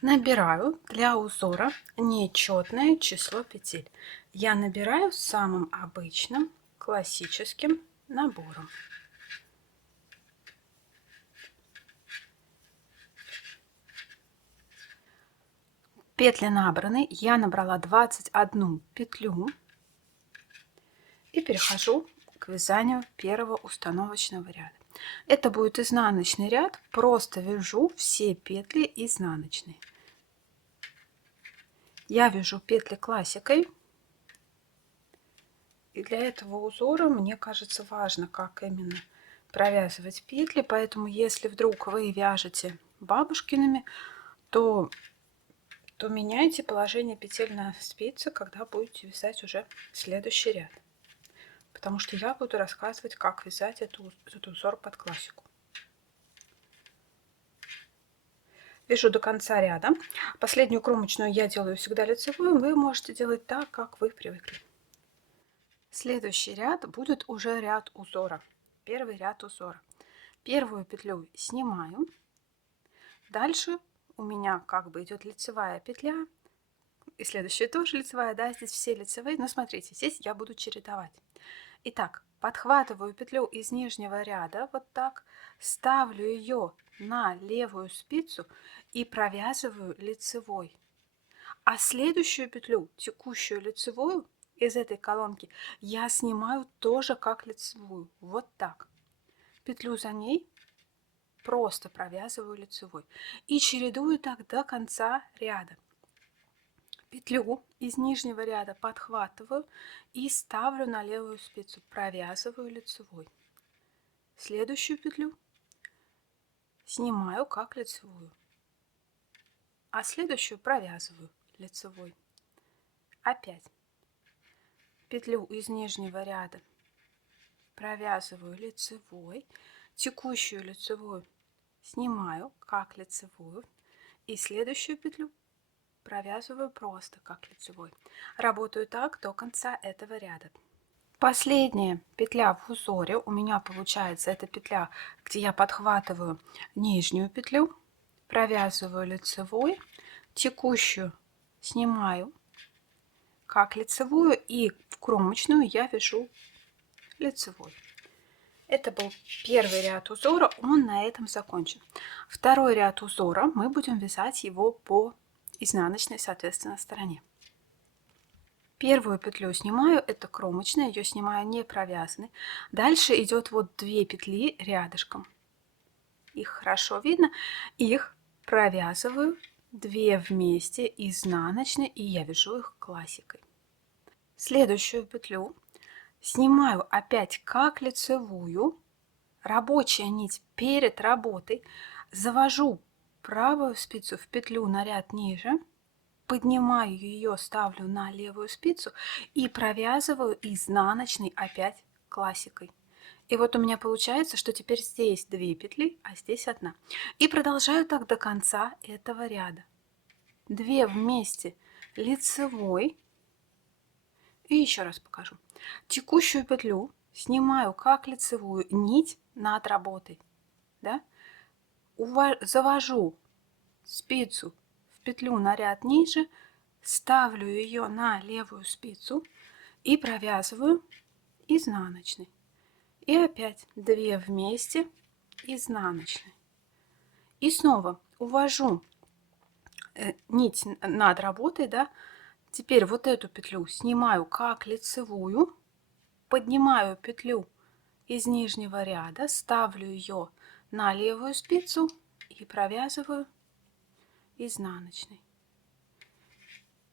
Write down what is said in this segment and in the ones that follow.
Набираю для узора нечетное число петель. Я набираю самым обычным классическим набором. Петли набраны, я набрала 21 петлю и перехожу к вязанию первого установочного ряда. Это будет изнаночный ряд, просто вяжу все петли изнаночные. Я вяжу петли классикой, и для этого узора мне кажется важно, как именно провязывать петли, поэтому если вдруг вы вяжете бабушкиными, то меняйте положение петель на спице, когда будете вязать уже следующий ряд, потому что я буду рассказывать, как вязать этот узор под классику. Вяжу до конца ряда. Последнюю кромочную я делаю всегда лицевую, вы можете делать так, как вы привыкли. Следующий ряд будет уже ряд узора, первый ряд узора. Первую петлю снимаю, дальше у меня как бы идет лицевая петля, и следующая тоже лицевая, да, здесь все лицевые, но смотрите, здесь я буду чередовать. Итак, подхватываю петлю из нижнего ряда, вот так, ставлю ее на левую спицу и провязываю лицевой. А следующую петлю, текущую лицевую, из этой колонки я снимаю тоже как лицевую, вот так. Петлю за ней просто провязываю лицевой и чередую так до конца ряда. Петлю из нижнего ряда подхватываю и ставлю на левую спицу, провязываю лицевой. Следующую петлю снимаю как лицевую, а следующую провязываю лицевой. Опять петлю из нижнего ряда провязываю лицевой, текущую лицевую снимаю как лицевую и следующую петлю провязываю просто как лицевой. Работаю так до конца этого ряда. Последняя петля в узоре у меня получается это петля, где я подхватываю нижнюю петлю, провязываю лицевой, текущую снимаю как лицевую и в кромочную я вяжу лицевой. Это был первый ряд узора, он на этом закончен. Второй ряд узора мы будем вязать его по изнаночной, соответственно, стороне. Первую петлю снимаю, это кромочная, ее снимаю не провязанной. Дальше идет вот 2 петли рядышком. Их хорошо видно. Их провязываю 2 вместе изнаночной, и я вяжу их классикой. Следующую петлю снимаю опять как лицевую. Рабочая нить перед работой. Завожу правую спицу в петлю на ряд ниже. Поднимаю ее, ставлю на левую спицу и провязываю изнаночной опять классикой. И вот у меня получается, что теперь здесь 2 петли, а здесь 1. И продолжаю так до конца этого ряда. 2 вместе лицевой. И еще раз покажу. Текущую петлю снимаю как лицевую нить над работой. Да? Завожу спицу в петлю на ряд ниже, ставлю ее на левую спицу и провязываю изнаночной. И опять 2 вместе изнаночной. И снова увожу нить над работой, да. Теперь вот эту петлю снимаю как лицевую, поднимаю петлю из нижнего ряда, ставлю ее на левую спицу и провязываю изнаночной.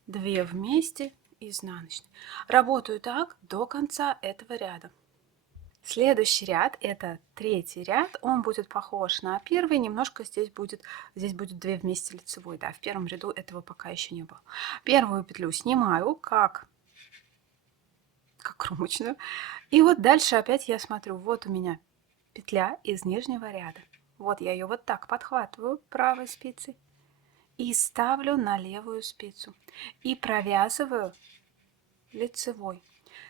2 вместе изнаночной. Работаю так до конца этого ряда. Следующий ряд, это третий ряд, он будет похож на первый, немножко здесь будет 2 вместе лицевой, да, в первом ряду этого пока еще не было. Первую петлю снимаю как кромочную, и вот дальше опять я смотрю, вот у меня петля из нижнего ряда, вот я ее вот так подхватываю правой спицей и ставлю на левую спицу и провязываю лицевой.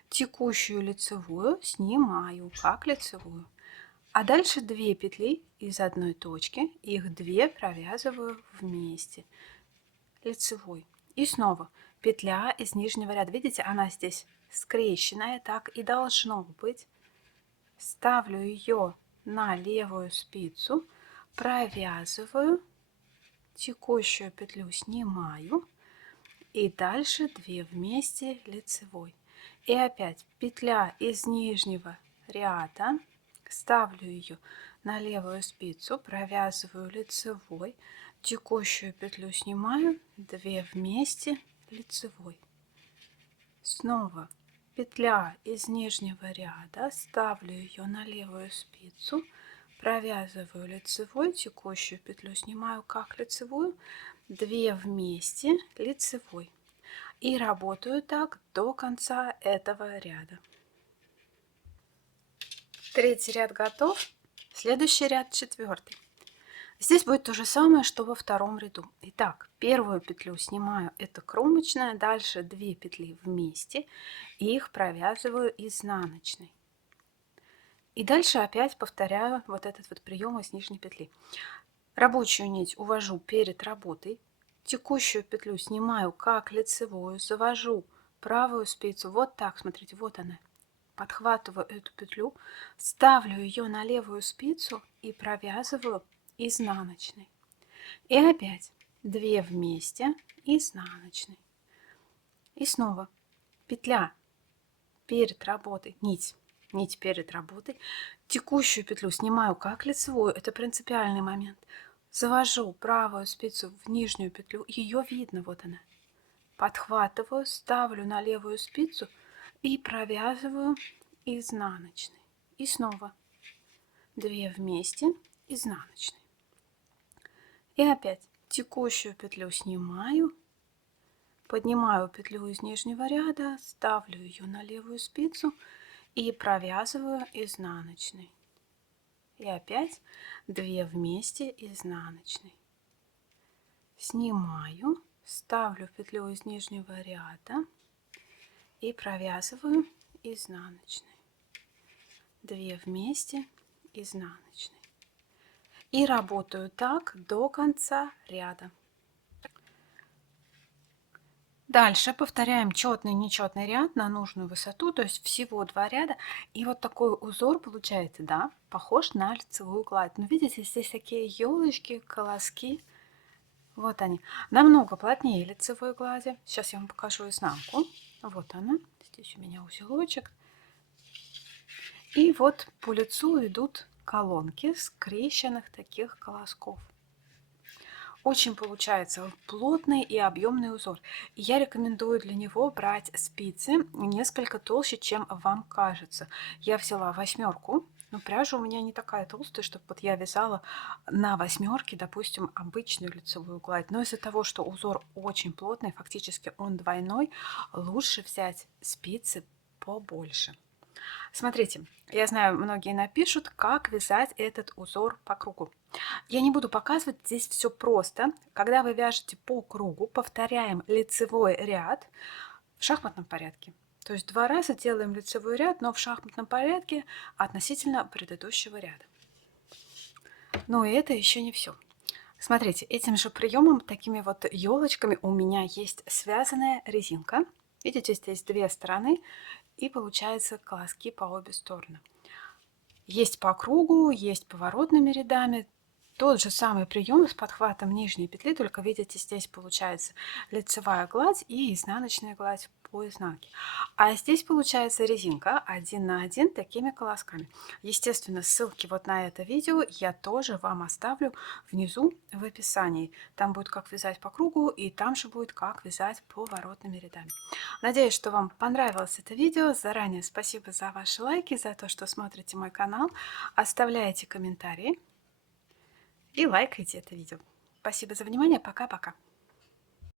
Текущую лицевую снимаю как лицевую, а дальше 2 петли из одной точки, их 2 провязываю вместе. лицевой. И снова петля из нижнего ряда. Видите, она здесь скрещенная, так и должно быть. Ставлю ее на левую спицу, провязываю, текущую петлю снимаю и дальше 2 вместе лицевой. И опять петля из нижнего ряда, ставлю ее на левую спицу, провязываю лицевой, текущую петлю снимаю, 2 вместе лицевой. Снова петля из нижнего ряда, ставлю ее на левую спицу, провязываю лицевой, текущую петлю снимаю как лицевую, 2 вместе лицевой. И работаю так до конца этого ряда. Третий ряд готов. Следующий ряд, четвертый. Здесь будет то же самое, что во втором ряду. Итак, первую петлю снимаю, это кромочная, дальше 2 петли вместе, и их провязываю изнаночной. И дальше опять повторяю вот этот вот прием из нижней петли. Рабочую нить увожу перед работой, текущую петлю снимаю как лицевую, завожу правую спицу вот так, смотрите, вот она. Подхватываю эту петлю, ставлю ее на левую спицу и провязываю изнаночной. И опять 2 вместе изнаночной. И снова петля перед работой, нить перед работой, текущую петлю снимаю как лицевую, это принципиальный момент. Завожу правую спицу в нижнюю петлю, ее видно, вот она. Подхватываю, ставлю на левую спицу и провязываю изнаночной. И снова 2 вместе изнаночной. И опять текущую петлю снимаю, поднимаю петлю из нижнего ряда, ставлю ее на левую спицу и провязываю изнаночной. И опять 2 вместе изнаночной. Снимаю, ставлю петлю из нижнего ряда и провязываю изнаночной. 2 вместе изнаночной. И работаю так до конца ряда. Дальше повторяем четный нечетный ряд на нужную высоту, то есть всего 2 ряда. И вот такой узор получается, да, похож на лицевую гладь. Но видите, здесь такие елочки, колоски. Вот они. Намного плотнее лицевой глади. Сейчас я вам покажу изнанку. Вот она. Здесь у меня узелочек. И вот по лицу идут колонки скрещенных таких колосков. Очень получается плотный и объемный узор. И я рекомендую для него брать спицы несколько толще, чем вам кажется. Я взяла 8, но пряжа у меня не такая толстая, чтобы вот я вязала на 8, допустим, обычную лицевую гладь. Но из-за того, что узор очень плотный, фактически он двойной, лучше взять спицы побольше. Смотрите, я знаю, многие напишут, как вязать этот узор по кругу. Я не буду показывать, здесь все просто. Когда вы вяжете по кругу, повторяем лицевой ряд в шахматном порядке. То есть 2 раза делаем лицевой ряд, но в шахматном порядке относительно предыдущего ряда. Но и это еще не все. Смотрите, этим же приемом, такими вот елочками, у меня есть связанная резинка. Видите, здесь 2 стороны, и получается колоски по обе стороны. Есть по кругу, есть поворотными рядами. Тот же самый прием с подхватом нижней петли, только видите, здесь получается лицевая гладь и изнаночная гладь по изнанке. А здесь получается резинка 1 на 1 такими колосками. Естественно, ссылки вот на это видео я тоже вам оставлю внизу в описании. Там будет как вязать по кругу, и там же будет как вязать поворотными рядами. Надеюсь, что вам понравилось это видео. Заранее спасибо за ваши лайки, за то, что смотрите мой канал. Оставляйте комментарии и лайкайте это видео. Спасибо за внимание. Пока-пока.